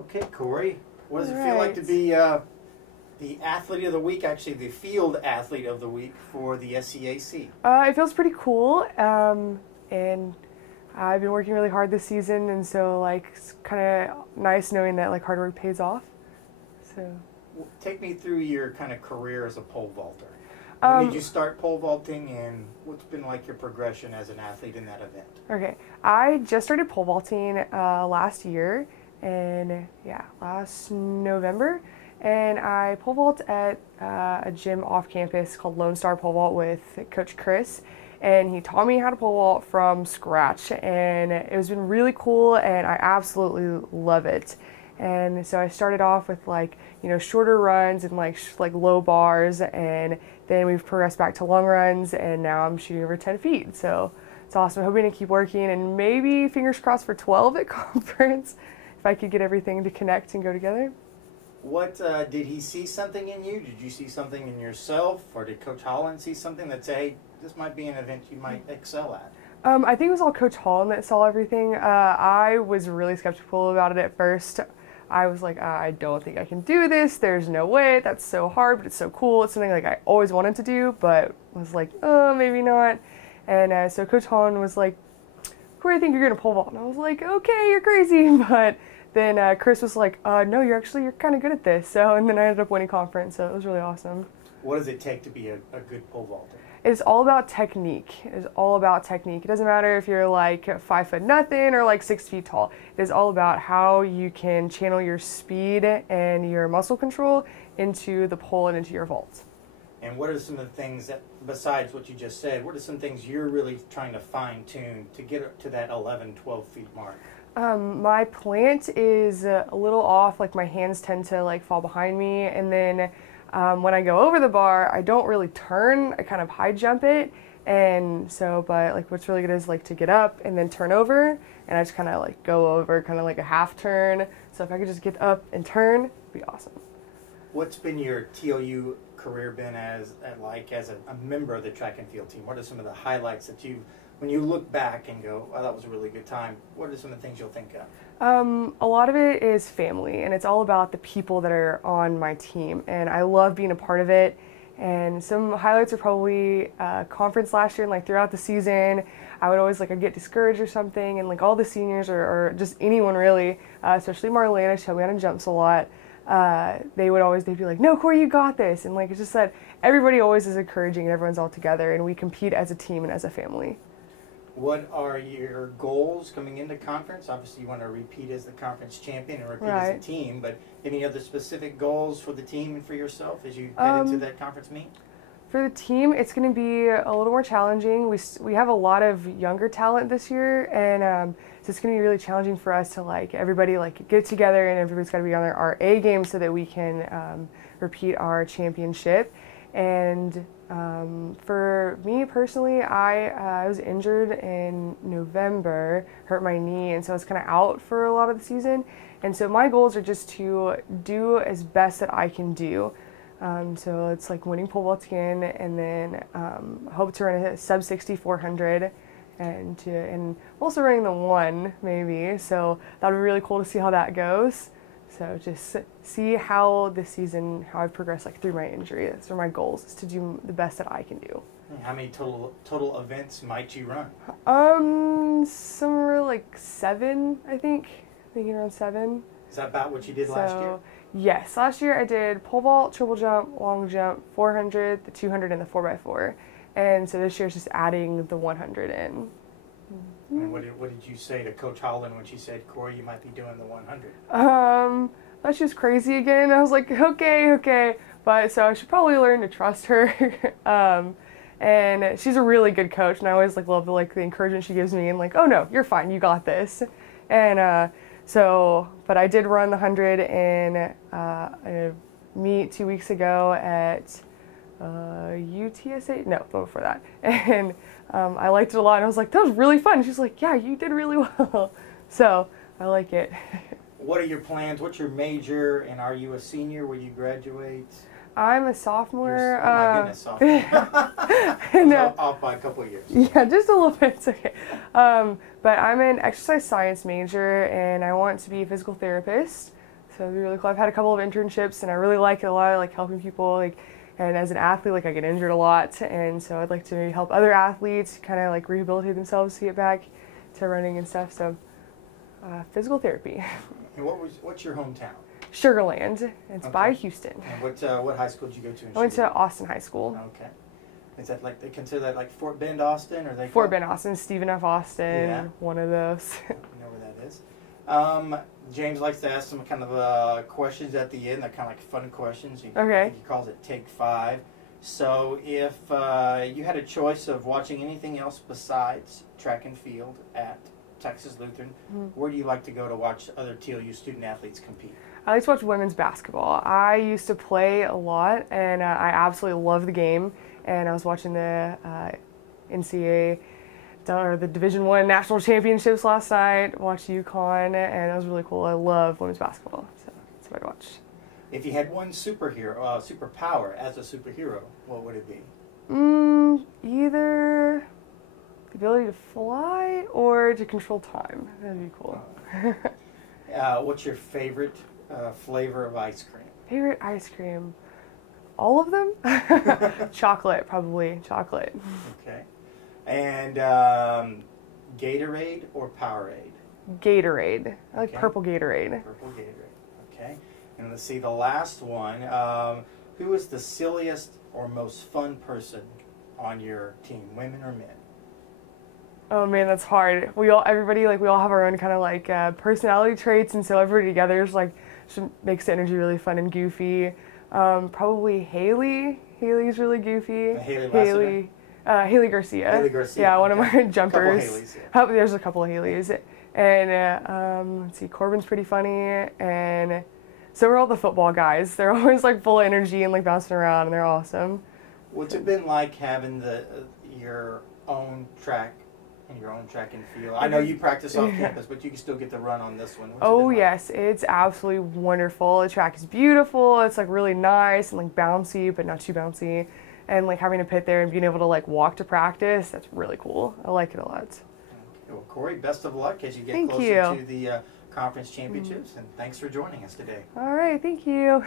Okay, Corey, what does it feel like to be the athlete of the week, actually the field athlete of the week for the SCAC? It feels pretty cool, and I've been working really hard this season, and so like it's kind of nice knowing that like hard work pays off. So, take me through your kind of career as a pole vaulter. When did you start pole vaulting, and what's been like your progression as an athlete in that event? Okay, I just started pole vaulting last year, and last November, and I pole vault at a gym off campus called Lone Star Pole Vault with Coach Chris, and he taught me how to pole vault from scratch, and it's been really cool, and I absolutely love it. And so I started off with like, shorter runs and like low bars, and then we've progressed back to long runs, and now I'm shooting over 10 feet. So it's awesome. I'm hoping to keep working, and maybe fingers crossed for 12 at conference if I could get everything to connect and go together. What, did he see something in you? Did you see something in yourself, or did Coach Holland see something that say, hey, this might be an event you might excel at? I think it was all Coach Holland that saw everything. I was really skeptical about it at first. I was like, I don't think I can do this. There's no way. That's so hard, but it's so cool. It's something like I always wanted to do, but was like, oh, maybe not. And so Coach Holland was like, Corey, I think you're going to pole vault. And I was like, okay, you're crazy. But then Chris was like, no, you're kind of good at this. So, and then I ended up winning conference. So it was really awesome. What does it take to be a good pole vaulter? It's all about technique. It's all about technique. It doesn't matter if you're like 5 foot nothing or like 6 feet tall. It is all about how you can channel your speed and your muscle control into the pole and into your vault. And what are some of the things that, besides what you just said, what are some things you're really trying to fine tune to get to that 11, 12 feet mark? My plant is a little off. Like my hands tend to like fall behind me, and then when I go over the bar, I don't really turn. I kind of high jump it, and so, but like what's really good is like to get up and then turn over, and I just kind of like go over, kind of like a half turn. So if I could just get up and turn, it'd be awesome. What's been your TOU career been as a member of the track and field team? What are some of the highlights that when you look back and go, oh, that was a really good time, what are some of the things you'll think of? A lot of it is family, and it's all about the people that are on my team, and I love being a part of it. And some highlights are probably conference last year, and like throughout the season, I would always I'd get discouraged or something, and like all the seniors or just anyone really, especially Marlena, she helped me out in jumps a lot. They'd be like, no, Corey, you got this. And like it's just that everybody always is encouraging, and everyone's all together, and we compete as a team and as a family. What are your goals coming into conference? Obviously, you want to repeat as the conference champion and repeat as a team, but any other specific goals for the team and for yourself as you head into that conference meet? For the team, it's going to be a little more challenging. We have a lot of younger talent this year, and so it's going to be really challenging for us to everybody get together, and everybody's got to be on our A game so that we can repeat our championship. And for me personally, I was injured in November, hurt my knee, and so I was kind of out for a lot of the season. And so my goals are just to do as best that I can do. So it's like winning pole vault again, and then hope to run a sub 60 400, and also running the 1 maybe. So that would be really cool to see how that goes. So just see how this season, how I've progressed through my injury. Those are my goals, is to do the best that I can do. How many total events might you run? Somewhere 7, I think. Thinking around 7. Is that about what you did last year? Yes, last year I did pole vault, triple jump, long jump, 400, the 200, and the 4x4. And so this year's just adding the 100 in. And what did you say to Coach Holland when she said, Corey, you might be doing the 100? That's just crazy again. I was like, okay. But so I should probably learn to trust her. And she's a really good coach, and I always love the encouragement she gives me, and oh no, you're fine, you got this. And but I did run the 100 in a meet 2 weeks ago at UTSA, no, before that. And I liked it a lot, and I was like, that was really fun. She's like, yeah, you did really well. So I like it. What are your plans? What's your major, and are you a senior? Will you graduate? I'm a sophomore. Oh my goodness, sophomore. No. Off by a couple of years. Yeah, just a little bit. It's okay. But I'm an exercise science major, and I want to be a physical therapist. So it'd be really cool. I've had a couple of internships, and I really like it a lot. I like helping people, like, and as an athlete, like, I get injured a lot, and so I'd like to maybe help other athletes kind of like rehabilitate themselves to get back to running and stuff. So physical therapy. And what's your hometown? Sugar Land. It's by Houston. And what high school did you go to in I went to Austin High School. Okay. Is that like, they consider that like Fort Bend, Austin, or they? Fort Bend, Austin, Stephen F. Austin, Yeah. one of those. You know where that is. James likes to ask some kind of questions at the end. They're kind of like fun questions. I think he calls it Take 5. So if you had a choice of watching anything else besides track and field at Texas Lutheran, where do you like to go to watch other TLU student athletes compete? I like to watch women's basketball. I used to play a lot, and I absolutely love the game. And I was watching the NCAA or the Division I National Championships last night, watched UConn, and it was really cool. I love women's basketball, so that's what I watched. If you had one superpower as a superhero, what would it be? Either the ability to fly or to control time. That'd be cool. What's your favorite flavor of ice cream? Favorite ice cream? All of them? Chocolate, probably. Chocolate. Okay. And Gatorade or Powerade? Gatorade. I like purple Gatorade. Purple Gatorade. Okay. And let's see the last one. Who is the silliest or most fun person on your team, women or men? Oh man, that's hard. We all have our own kind of like personality traits, and so everybody together is like makes the energy really fun and goofy. Probably Haley. Haley's really goofy. Haley Garcia. Haley Garcia. Yeah, one of my jumpers. Couple Haleys, yeah. There's a couple of Haleys. And let's see, Corbin's pretty funny, and so are all the football guys. They're always like full of energy and like bouncing around, and they're awesome. What's it been like having your own track and field? I know you practice off campus, but you can still get to run on this one. Oh yes, it's absolutely wonderful. The track is beautiful. It's like really nice and like bouncy, but not too bouncy. And like having to pit there and being able to like walk to practice, that's really cool. I like it a lot. Okay. Well, Cori, best of luck as you get Thank closer you. to the conference championships, and thanks for joining us today. All right, thank you.